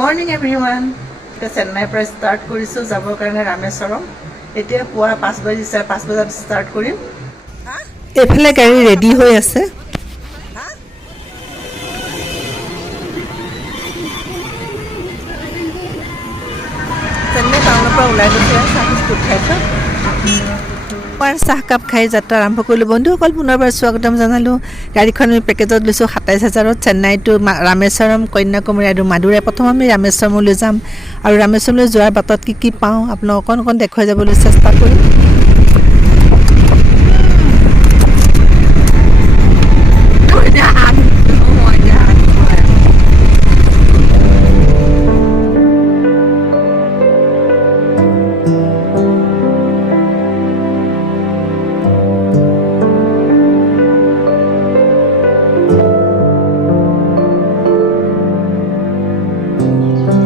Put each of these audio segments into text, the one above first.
Morning everyone. এতিয়া চেন্নাইৰ পৰা ষ্টাৰ্ট কৰিছোঁ যাবৰ কাৰণে ৰামেশ্বৰম। এতিয়া পুৱা 5 বাজিছে, 5 বজাত ষ্টাৰ্ট কৰিম। এইফালে গাড়ী ৰেডি হৈ আছে। চেন্নাই টাউনৰ পৰা ওলাই গৈছে, চাহ বিস্কুট খাইছোঁ। মই চাহকাপ খাই যাত্ৰা আৰম্ভ কৰিলোঁ। বন্ধুসকল, পুনৰবাৰ স্বাগতম জনালোঁ। গাড়ীখন আমি পেকেজত লৈছোঁ 27,000 চেন্নাই টু ৰামেশ্বৰম, কন্যাকুমাৰী আৰু মাদুৰাই। প্ৰথম আমি ৰামেশ্বৰমলৈ যাম আৰু ৰামেশ্বৰমলৈ যোৱাৰ বাটত কি কি পাওঁ আপোনাক অকণ দেখুৱাই যাবলৈ চেষ্টা কৰিম।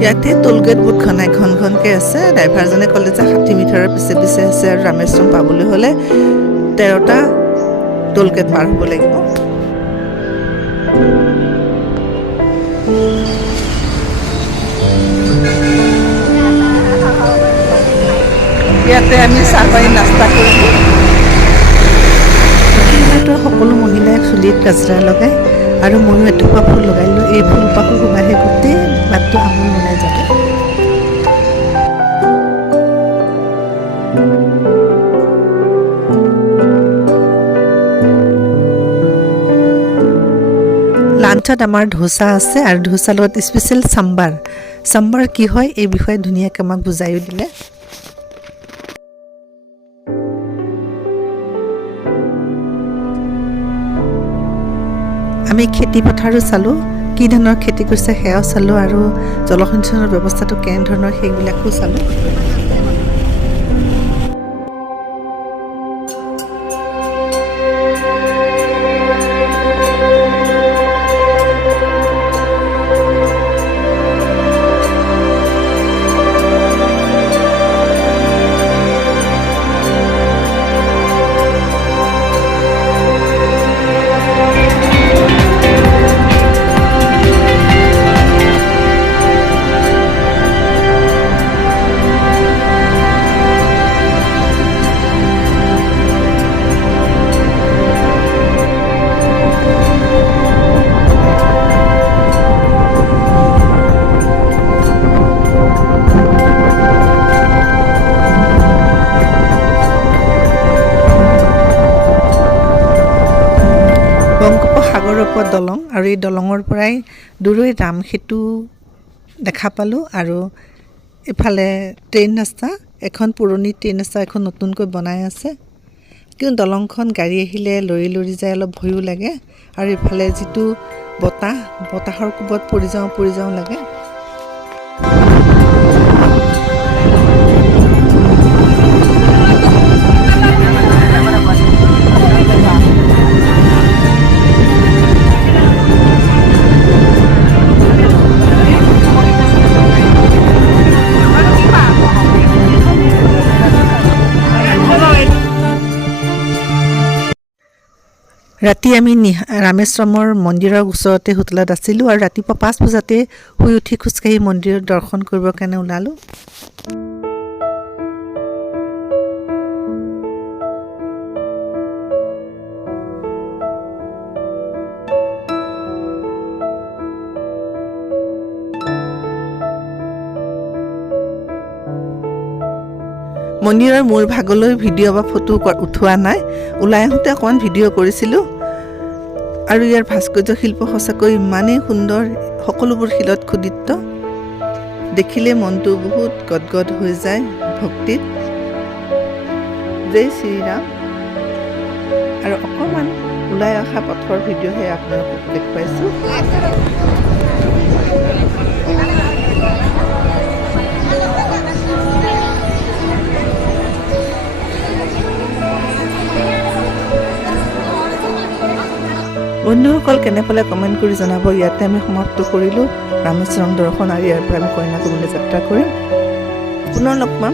ইয়াতে টোলগেট বহুত ঘন ঘনকৈ আছে। ড্ৰাইভাৰজনে ক'লে যে 60 মিটাৰৰ পিছে পিছে আছে আৰু ৰামেশ্বৰম পাবলৈ হ'লে 13টা টোলগেট পাৰ হ'ব লাগিব। ইয়াতে আমি চাহপানী নাস্তা কৰিলোঁ। সকলো মহিলাই চুলিত কাজৰা লগায় আৰু ময়ো এথোপা ফুল লগাইলোঁ। এই ফুলপাহো সোমাইহে গোটেই বাটটো আমোল বনাই যাব। লাঞ্চত আমাৰ ধোচা আছে আৰু ধোচাৰ লগত স্পেচিয়েল চাম্বাৰ। চাম্বাৰ কি হয় এই বিষয়ে ধুনীয়াকৈ আমাক বুজাইও দিলে। আমি খেতি পথাৰো চালোঁ, কি ধৰণৰ খেতি কৰিছে সেয়াও চালোঁ আৰু জলসিঞ্চনৰ ব্যৱস্থাটো কেনেধৰণৰ সেইবিলাকো চালোঁ। বংগোপসাগৰৰ ওপৰত দলং আৰু এই দলঙৰ পৰাই দূৰৈ ৰাম সেতু দেখা পালোঁ আৰু এফালে ট্ৰেইন ৰাস্তা, এখন পুৰণি ট্ৰেইন ৰাস্তা এখন নতুনকৈ বনাই আছে। কিন্তু দলংখন গাড়ী আহিলে লৰি লৰি যায়, অলপ ভয়ো লাগে আৰু ইফালে যিটো বতাহৰ কোবত পৰি যাওঁ লাগে। ৰাতি আমি ৰামেশ্বৰমৰ মন্দিৰৰ ওচৰতে হোটেলত আছিলোঁ আৰু ৰাতিপুৱা 5 বজাতে শুই উঠি খোজকাঢ়ি মন্দিৰত দৰ্শন কৰিবৰ কাৰণে ওলালোঁ। মন্দিৰৰ মূল ভাগলৈ ভিডিঅ' বা ফটো উঠোৱা নাই, ওলাই আহোঁতে অকণমান ভিডিঅ' কৰিছিলোঁ। আৰু ইয়াৰ ভাস্কৰ্য শিল্প সঁচাকৈ ইমানেই সুন্দৰ, সকলোবোৰ শিলত খোদিত, দেখিলে মনটো বহুত গদগদ হৈ যায় ভক্তিত। জয় শ্ৰীৰাম। আৰু অকণমান ওলাই অহা পথৰ ভিডিঅ'হে আপোনালোকক দেখুৱাইছোঁ। বন্ধুসকল, কেনে পালে কমেণ্ট কৰি জনাব। ইয়াতে আমি সমাপ্ত কৰিলোঁ ৰামেশ্বৰম দৰ্শন আৰু ইয়াৰ পৰা আমি কন্যাকুমাৰীলৈ যাত্ৰা কৰিম। পুনৰ লগ পাম।